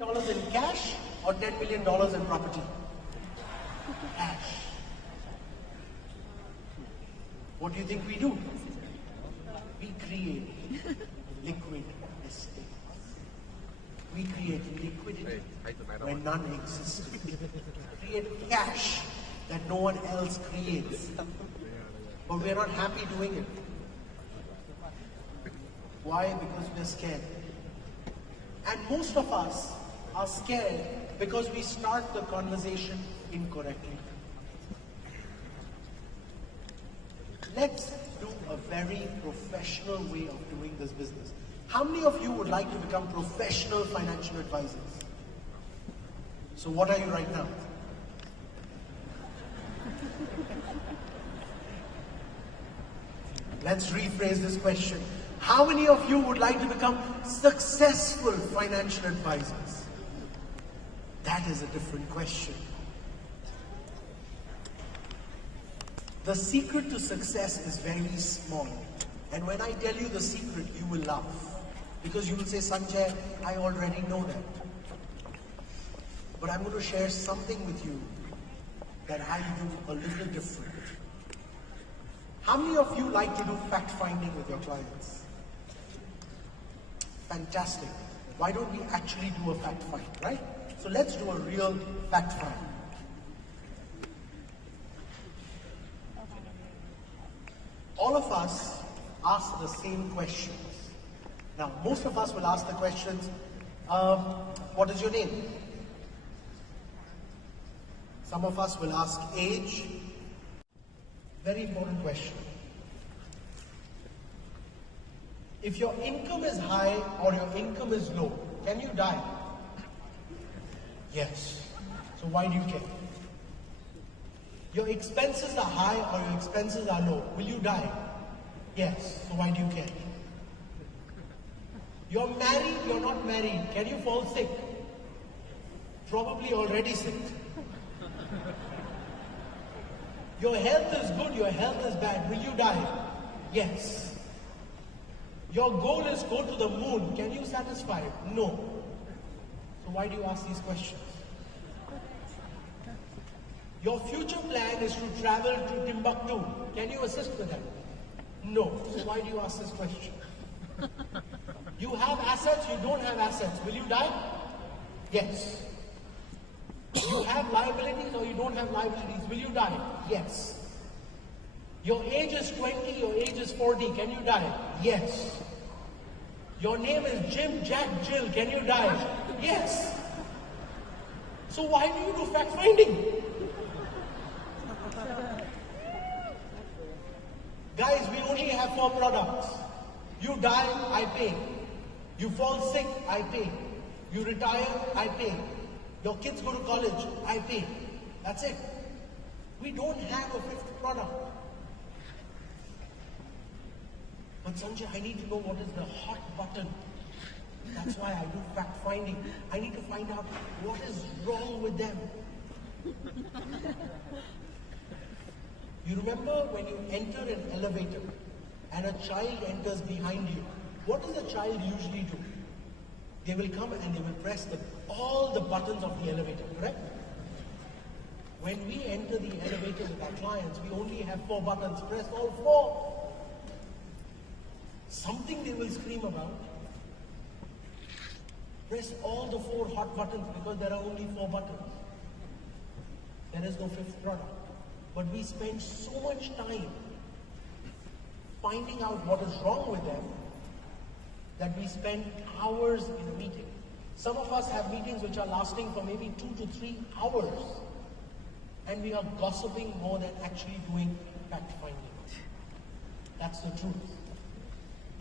dollars in cash or $10 million in property? Cash. What do you think we do? We create liquid assets. We create liquidity when none exists. Create cash that no one else creates. But we're not happy doing it. Why? Because we're scared. And most of us are scared because we start the conversation incorrectly. Let's do a very professional way of doing this business. How many of you would like to become professional financial advisors? So what are you right now? Let's rephrase this question. How many of you would like to become successful financial advisors? That is a different question. The secret to success is very small. And when I tell you the secret, you will laugh. Because you will say, SanJ, I already know that. But I'm going to share something with you that I do a little different. How many of you like to do fact-finding with your clients? Fantastic. Why don't we actually do a fact-find, right? So let's do a real fact-find. All of us ask the same questions. Now, most of us will ask the questions, what is your name? Some of us will ask age. Very important question. If your income is high or your income is low, can you die? Yes. So why do you care? Your expenses are high or your expenses are low, will you die? Yes. So why do you care? You're married, you're not married, can you fall sick? Probably already sick. Your health is good, your health is bad, will you die? Yes. Your goal is go to the moon, can you satisfy it? No. So why do you ask these questions? Your future plan is to travel to Timbuktu, can you assist with that? No. So why do you ask this question? You have assets, you don't have assets, will you die? Yes. You have liabilities or you don't have liabilities, will you die? Yes. Your age is 20, your age is 40, can you die? Yes. Your name is Jim, Jack, Jill, can you die? Yes. So why do you do fact finding? Guys, we only have 4 products. You die, I pay. You fall sick, I pay. You retire, I pay. Your kids go to college, I pay. That's it. We don't have a 5th product. But SanJ, I need to know what is the hot button. That's why I do fact finding. I need to find out what is wrong with them. You remember when you enter an elevator and a child enters behind you, what does a child usually do? They will come and they will press all the buttons of the elevator, correct? When we enter the elevator with our clients, we only have 4 buttons. Press all 4. Something they will scream about. Press all the 4 hot buttons because there are only 4 buttons. There is no 5th product. But we spend so much time finding out what is wrong with them that we spend hours in a meeting. Some of us have meetings which are lasting for maybe 2 to 3 hours. And we are gossiping more than actually doing fact finding. That's the truth.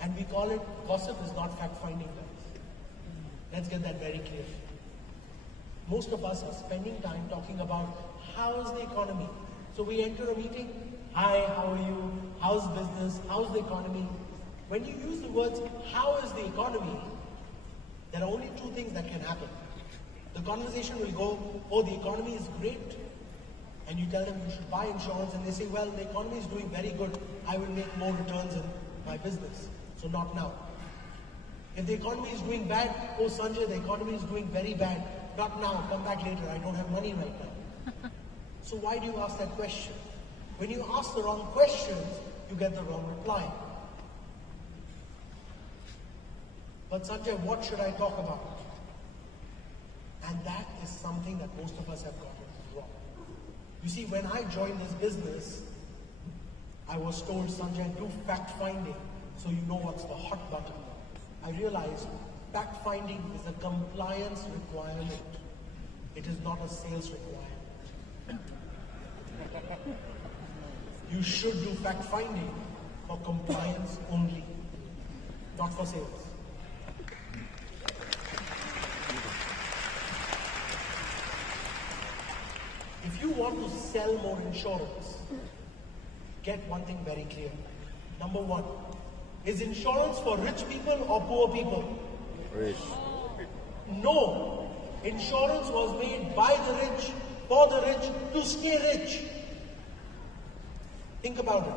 And we call it, gossip is not fact finding, guys. Let's get that very clear. Most of us are spending time talking about how is the economy. So we enter a meeting, hi, how are you? How's business? How's the economy? When you use the words, how is the economy, there are only 2 things that can happen. The conversation will go, oh, the economy is great. And you tell them you should buy insurance and they say, well, the economy is doing very good. I will make more returns in my business. So not now. If the economy is doing bad, oh Sanjay, the economy is doing very bad. Not now, come back later, I don't have money right now. So why do you ask that question? When you ask the wrong questions, you get the wrong reply. But Sanjay, what should I talk about? And that is something that most of us have gotten wrong. You see, when I joined this business, I was told, Sanjay, do fact-finding so you know what's the hot button. I realized fact-finding is a compliance requirement. It is not a sales requirement. You should do fact-finding for compliance only, not for sales. If you want to sell more insurance, get one thing very clear. Number one, is insurance for rich people or poor people? Rich. No. Insurance was made by the rich, for the rich, to stay rich. Think about it.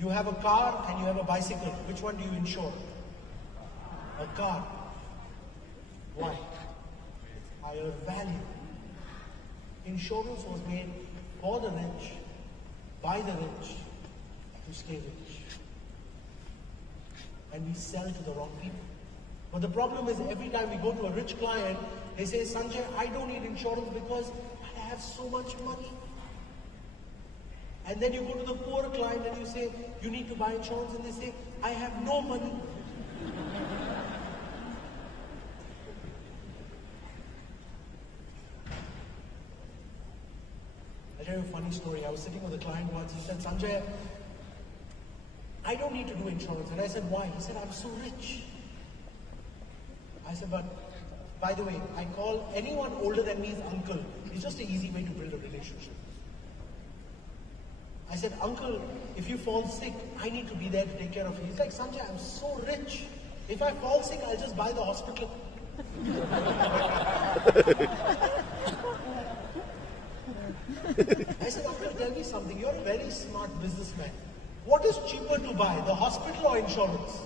You have a car and you have a bicycle. Which one do you insure? A car. Why? Higher value. Insurance was made for the rich, by the rich, to stay rich. And we sell to the wrong people. But the problem is every time we go to a rich client, they say, Sanjay, I don't need insurance because I have so much money. And then you go to the poor client and you say, you need to buy insurance, and they say, I have no money. I'll tell you a funny story. I was sitting with a client once. He said, Sanjay, I don't need to do insurance. And I said, why? He said, I'm so rich. I said, but by the way, I call anyone older than me is uncle. It's just an easy way to build a relationship. I said, uncle, if you fall sick, I need to be there to take care of you. He's like, Sanjay, I'm so rich. If I fall sick, I'll just buy the hospital. I said, uncle, tell me something. You're a very smart businessman. What is cheaper to buy, the hospital or insurance?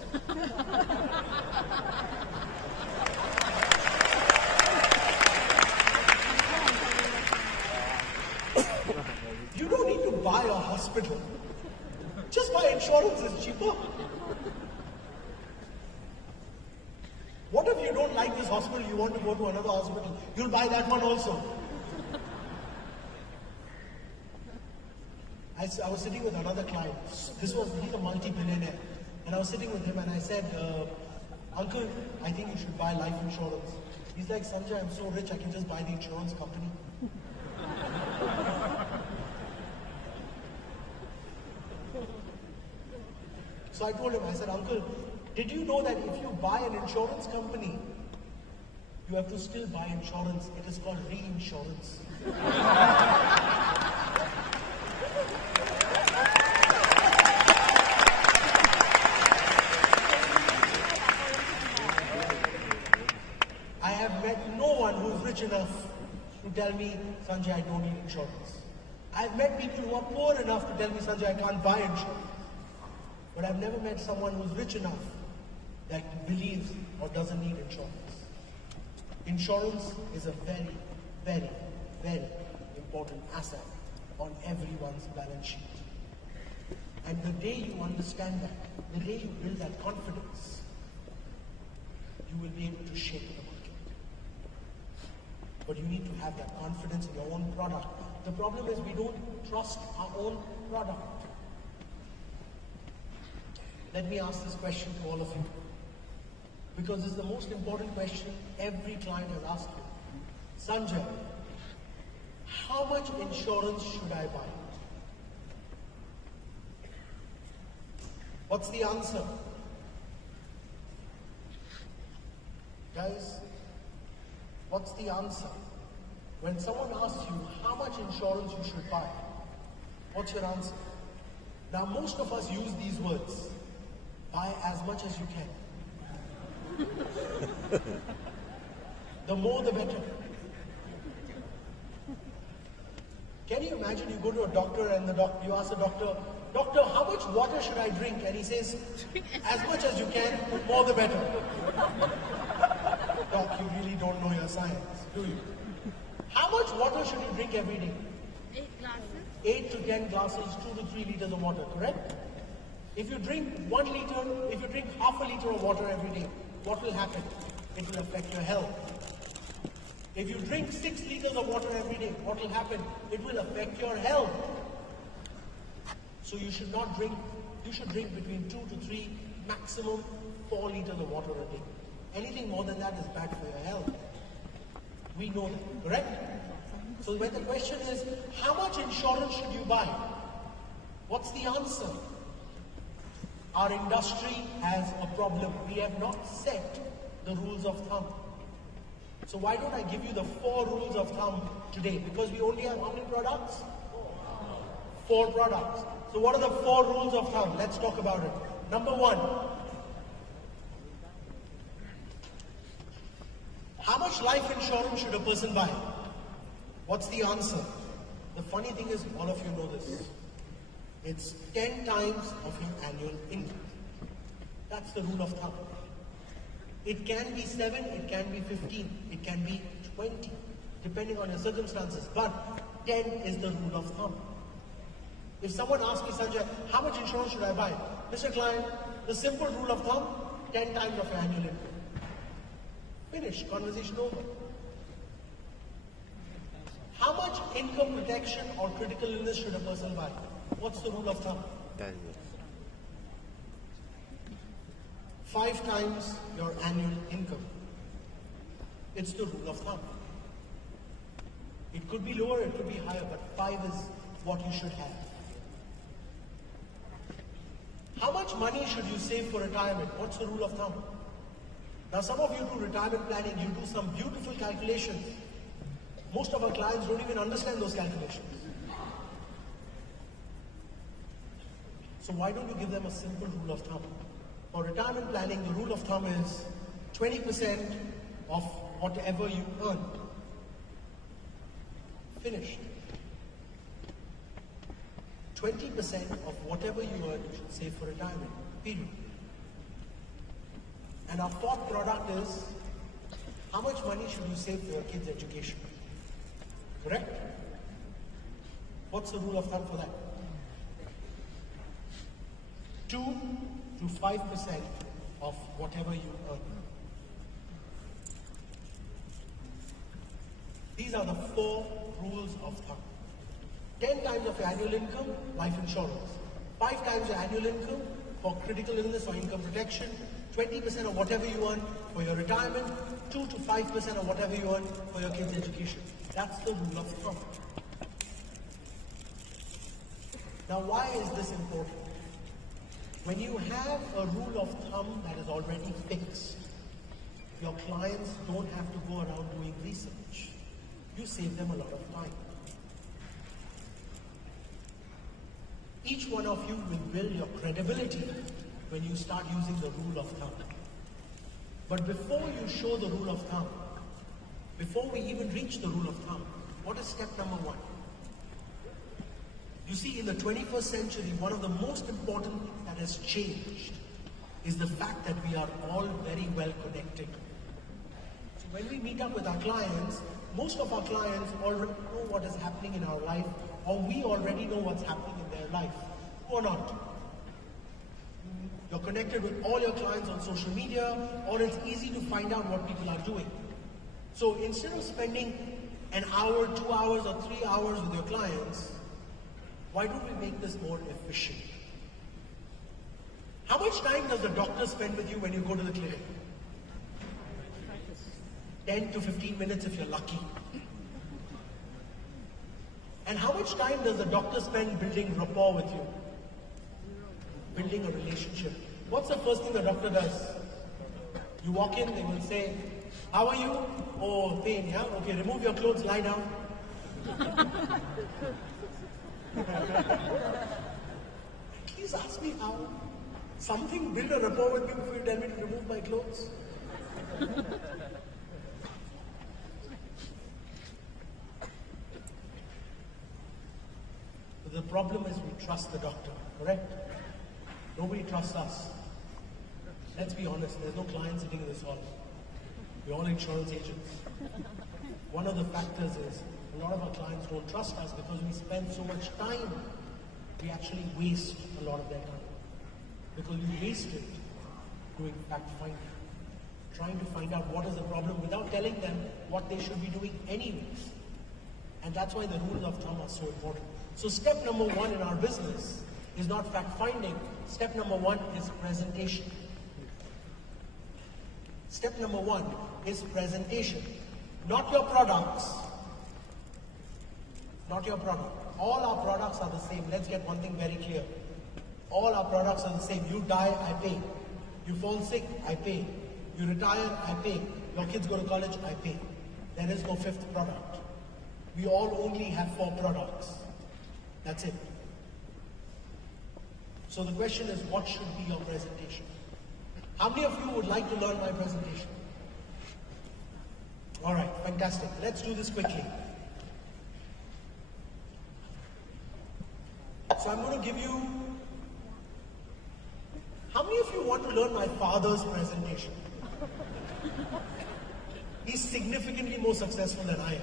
You don't need to buy a hospital. Just buy insurance, is cheaper. What if you don't like this hospital, you want to go to another hospital? You'll buy that one also. I was sitting with another client. He's a multi-billionaire. And I was sitting with him and I said, uncle, I think you should buy life insurance. He's like, Sanjay, I'm so rich, I can just buy the insurance company. So I told him, I said, uncle, did you know that if you buy an insurance company, you have to still buy insurance? It is called reinsurance. I have met no one who's rich enough to tell me, Sanjay, I don't need insurance. I've met people who are poor enough to tell me, Sanjay, I can't buy insurance. But I've never met someone who's rich enough that believes or doesn't need insurance. Insurance is a very, very, very important asset on everyone's balance sheet. And the day you understand that, the day you build that confidence, you will be able to shape the market. But you need to have that confidence in your own product. The problem is we don't trust our own product. Let me ask this question to all of you, because it's the most important question every client has asked you. Sanjay, how much insurance should I buy? What's the answer? Guys, what's the answer? When someone asks you how much insurance you should buy, what's your answer? Now, most of us use these words. Buy as much as you can. The more the better. Can you imagine you go to a doctor and you ask the doctor, doctor, how much water should I drink? And he says, as much as you can, more the better. Doc, you really don't know your science, do you? How much water should you drink every day? 8 glasses. 8 to 10 glasses, 2 to 3 liters of water, correct? If you drink 1 liter, if you drink half a liter of water every day, what will happen? It will affect your health. If you drink 6 liters of water every day, what will happen? It will affect your health. So you should not drink, you should drink between 2 to 3, maximum 4 liters of water a day. Anything more than that is bad for your health. We know that, correct? So when the question is, how much insurance should you buy? What's the answer? Our industry has a problem. We have not set the rules of thumb. So why don't I give you the 4 rules of thumb today? Because we only have how many products? 4 products. So what are the 4 rules of thumb? Let's talk about it. Number 1. How much life insurance should a person buy? What's the answer? The funny thing is, all of you know this. It's 10 times of your annual income. That's the rule of thumb. It can be 7, it can be 15, it can be 20, depending on your circumstances. But 10 is the rule of thumb. If someone asks me, SanJ, how much insurance should I buy? Mr. Client, the simple rule of thumb, 10 times of your annual income. Finish, conversation over. How much income protection or critical illness should a person buy? What's the rule of thumb? 5 times your annual income. It's the rule of thumb. It could be lower, it could be higher, but 5 is what you should have. How much money should you save for retirement? What's the rule of thumb? Now some of you do retirement planning, you do some beautiful calculations. Most of our clients don't even understand those calculations. So why don't you give them a simple rule of thumb? For retirement planning, the rule of thumb is 20% of whatever you earn. Finished. 20% of whatever you earn, you should save for retirement. Period. And our 4th product is, how much money should you save for your kids' education? Correct? What's the rule of thumb for that? 2 to 5% of whatever you earn. These are the 4 rules of thumb. 10 times of your annual income, life insurance. 5 times your annual income for critical illness or income protection. 20% of whatever you earn for your retirement. 2 to 5% of whatever you earn for your kids' education. That's the rule of thumb. Now why is this important? When you have a rule of thumb that is already fixed, your clients don't have to go around doing research. You save them a lot of time. Each one of you will build your credibility when you start using the rule of thumb. But before you show the rule of thumb, before we even reach the rule of thumb, what is step number 1? You see, in the 21st century, one of the most important things that has changed is the fact that we are all very well connected. So when we meet up with our clients, most of our clients already know what is happening in our life, or we already know what's happening in their life, or not. You're connected with all your clients on social media, or it's easy to find out what people are doing. So instead of spending an hour, 2 hours, or 3 hours with your clients, why don't we make this more efficient? How much time does the doctor spend with you when you go to the clinic? 10 to 15 minutes if you're lucky. And how much time does the doctor spend building rapport with you? Building a relationship. What's the first thing the doctor does? You walk in, they will say, how are you? Oh, pain, yeah? Okay, remove your clothes, lie down. Please ask me how. Something build a rapport with me before you tell me to remove my clothes. The problem is we trust the doctor, correct? Nobody trusts us. Let's be honest, there's no client sitting in this hall. We're all insurance agents. One of the factors is a lot of our clients don't trust us because we spend so much time. We actually waste a lot of their time. Because we waste it doing fact finding, trying to find out what is the problem without telling them what they should be doing anyways. And that's why the rules of thumb are so important. So step number one in our business is not fact finding. Step number one is presentation. Step number one is presentation. Not your products. Not your product. All our products are the same. Let's get one thing very clear. All our products are the same. You die, I pay. You fall sick, I pay. You retire, I pay. Your kids go to college, I pay. There is no fifth product. We all only have 4 products. That's it. So the question is, what should be your presentation? How many of you would like to learn my presentation? All right, fantastic. Let's do this quickly. So I'm going to give you... How many of you want to learn my father's presentation? He's significantly more successful than I am.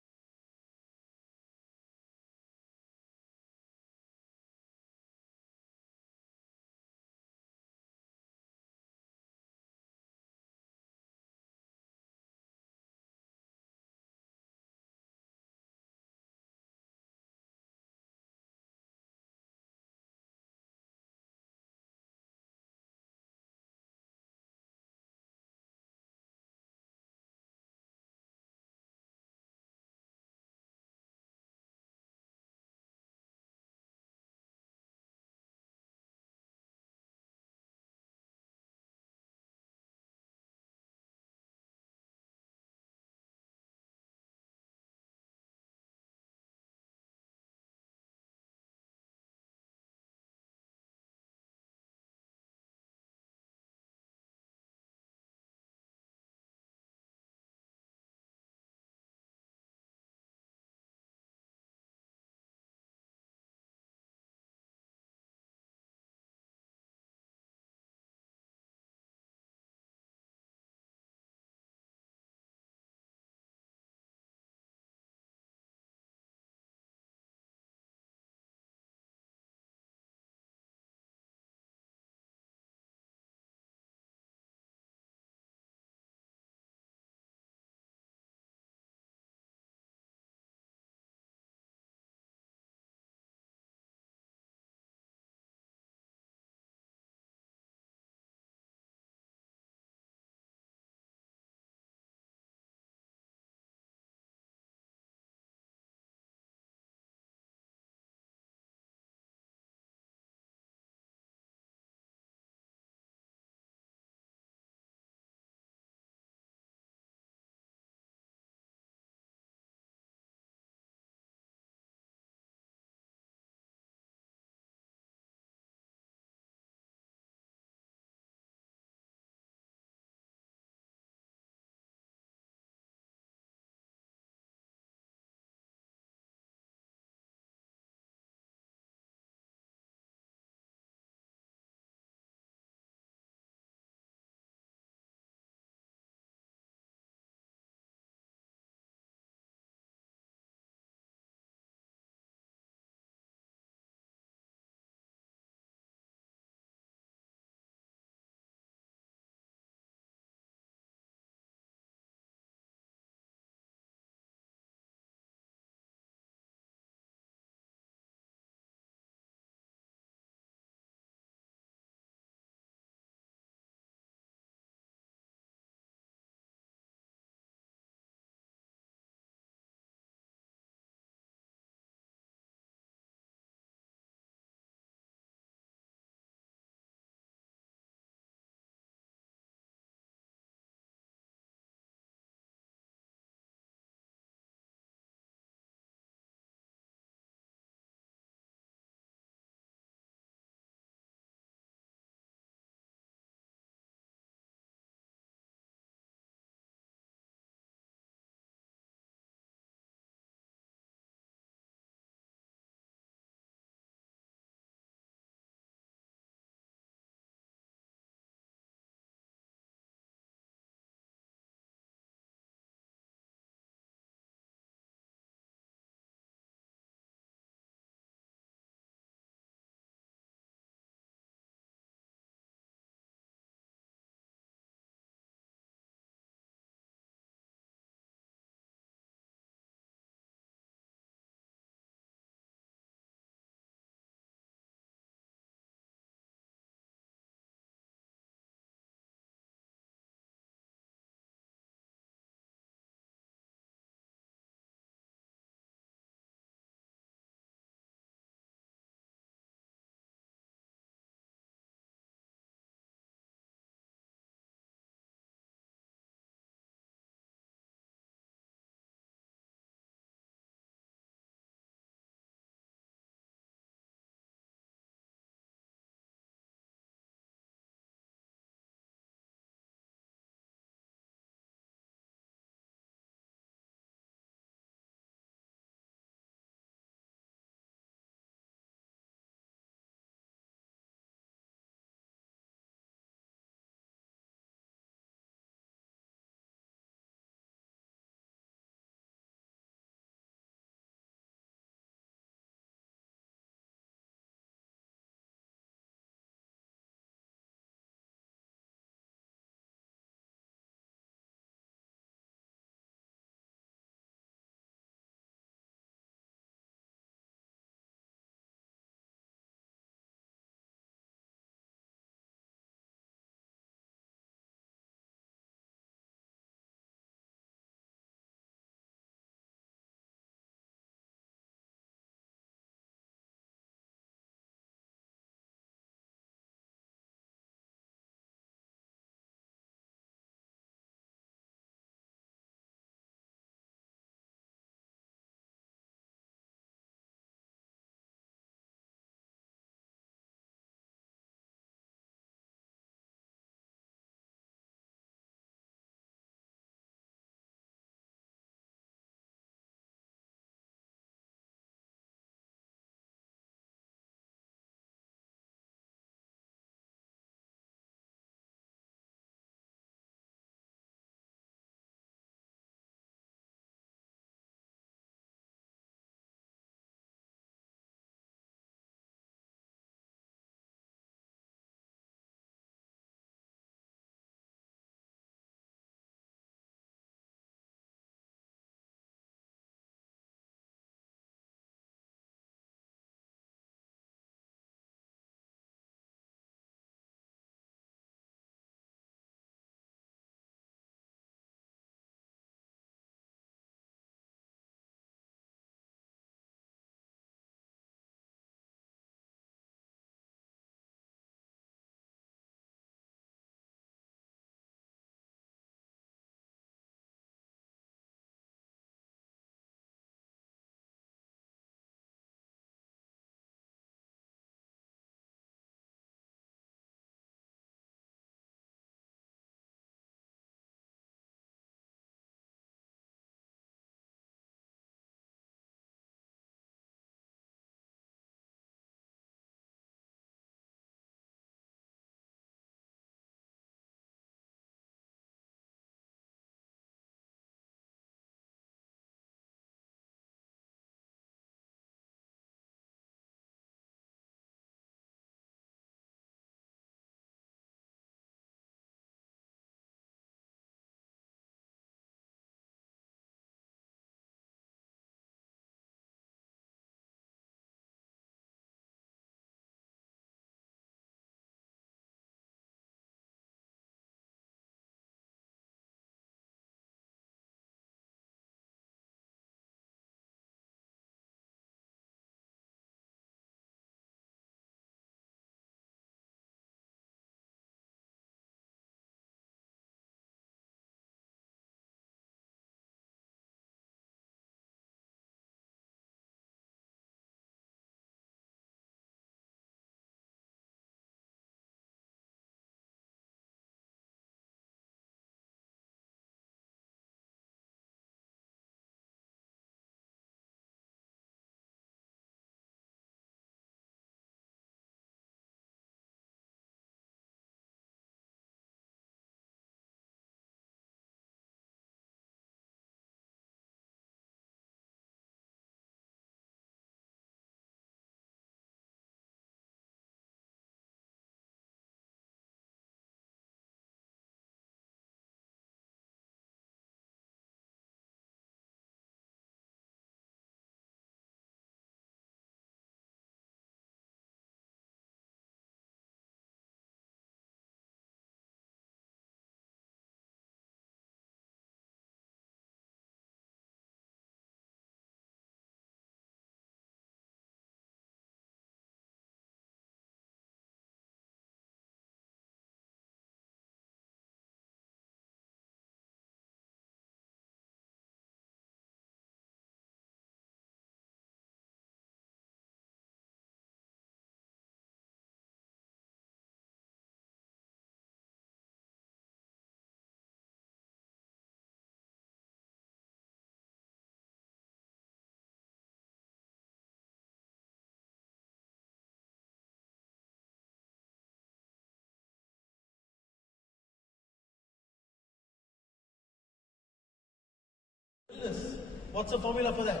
business. What's the formula for that?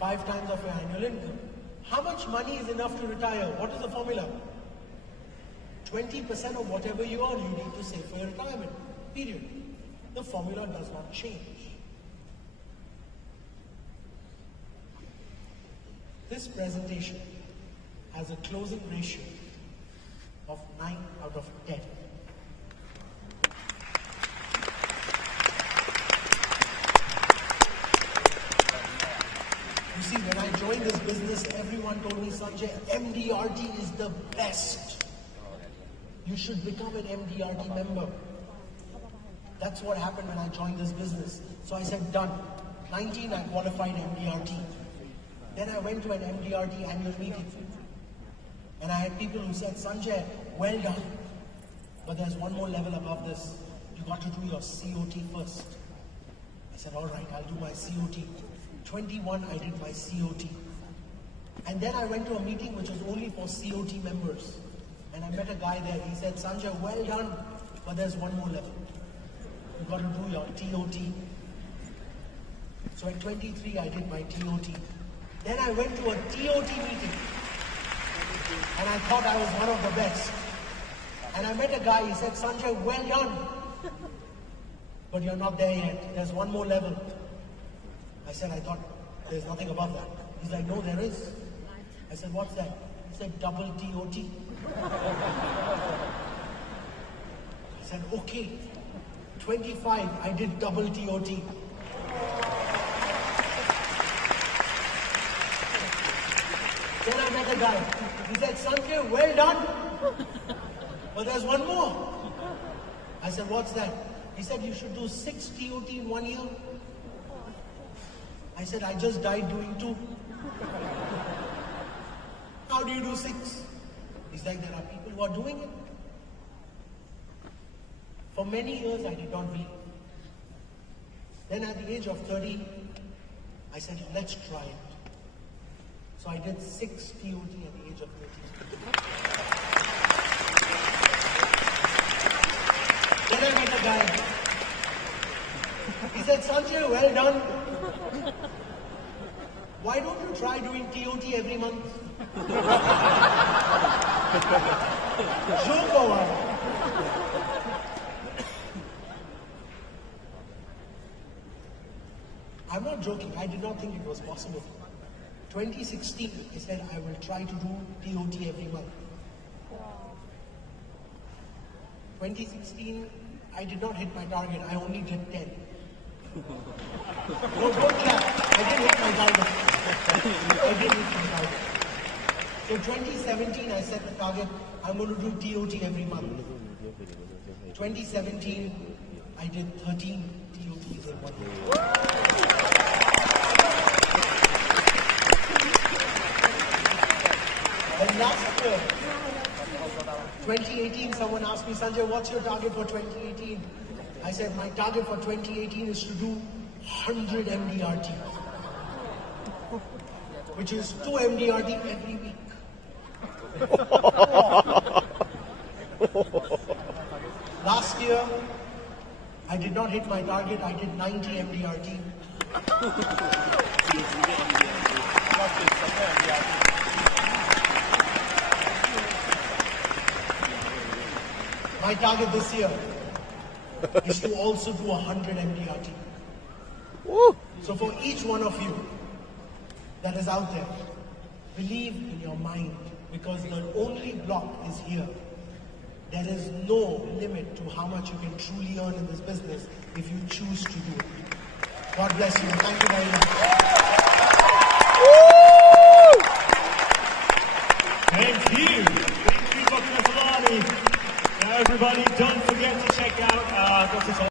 5 times of your annual income. How much money is enough to retire? What is the formula? 20% of whatever you earn, you need to save for your retirement. Period. The formula does not change. This presentation has a closing ratio of 9 out of 10. You see, when I joined this business, everyone told me, SanJ, MDRT is the best. You should become an MDRT member. That's what happened when I joined this business. So I said, done. 19, I qualified MDRT. Then I went to an MDRT annual meeting. And I had people who said, SanJ, well done. But there's one more level above this. You got to do your COT first. I said, all right, I'll do my COT. 21, I did my COT. And then I went to a meeting which was only for COT members. And I met a guy there. He said, SanJ, well done, but there's one more level. You've got to do your TOT. So at 23, I did my TOT. Then I went to a TOT meeting. And I thought I was one of the best. And I met a guy, he said, SanJ, well done. But you're not there yet. There's one more level. I said, I thought there's nothing above that. He's like, no, there is. I said, what's that? He said, double TOT. I said, okay. 25, I did double TOT. Then I met a guy. He said, SanJ, well done. But there's one more. I said, what's that? He said, you should do 6 TOT in 1 year. I said, I just died doing 2. How do you do 6? He's like, there are people who are doing it. For many years, I did not believe. Then at the age of 30, I said, let's try it. So I did 6 TOT at the age of 30. Then I met a guy. He said, SanJ, well done. Why don't you try doing TOT every month? Joke or what? I'm not joking. I did not think it was possible. 2016, he said, I will try to do TOT every month. 2016, I did not hit my target. I only did 10. No, don't clap. I didn't hit my target. I didn't hit my target. So 2017, I set the target. I'm going to do TOT every month. 2017, I did 13 TOTs in 1 year. And last year, 2018, someone asked me, SanJ, what's your target for 2018? I said, my target for 2018 is to do 100 MDRT, which is 2 MDRT every week. Last year, I did not hit my target. I did 90 MDRT. My target this year is to also do 100 MDRT. So for each one of you that is out there, believe in your mind, because the only block is here. There is no limit to how much you can truly earn in this business if you choose to do it. God bless you. Thank you very much. Thank you. Thank you, Dr. Masalani. Now everybody,